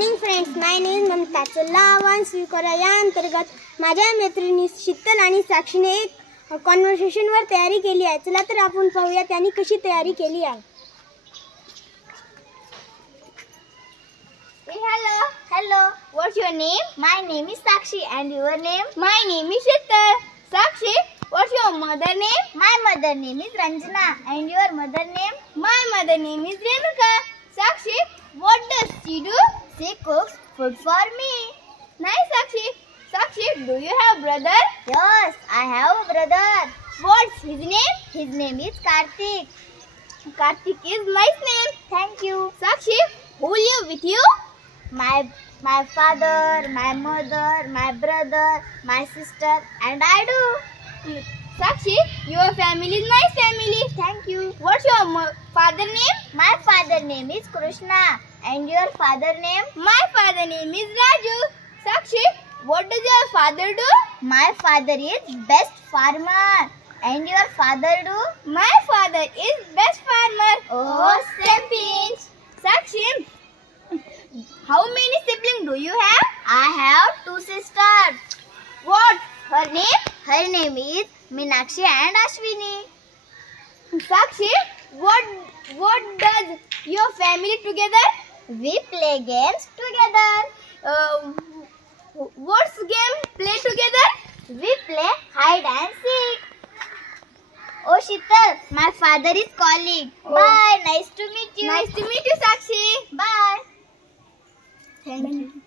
Morning friends, my name is Mamta. चला आव्हान स्वीकारा या अंतर्गत माझ्या मैत्रिणी शीतल आणि साक्षीने एक कॉन्व्हर्सेशनवर तयारी केली आहे. चला तर आपण पाहूया त्यांनी कशी तयारी केली आहे. Hello. What's your name? My name is Sakshi and your name? My name is Sheetal. Sakshi, what's your mother name? My mother name is Ranjana and your mother name? My mother name is Renuka. Sakshi, what does she do? She cooks food for me. Nice, Sakshi. Sakshi, do you have brother? Yes, I have a brother. What's his name? His name is Karthik. Karthik is nice name. Thank you. Sakshi, who live with you? My father, my mother, my brother, my sister, and I do. Sakshi, your family is nice family. Thank you. What's your father name? My father name is Krishna and your father name? My father name is Raju. Sakshi, what does your father do? My father is best farmer and your father do? My father is best farmer. Oh, same pinch. Sakshi, how many siblings do you have? I have 2 sisters. What her name? Her name is Meenakshi and Ashwini. Sakshi, what does your family together? We play games together. What's game play together? We play hide and seek. Oh Sheetal, my father is calling. Oh. Bye. Nice to meet you. Nice to meet you, Sakshi. Bye. Thank you.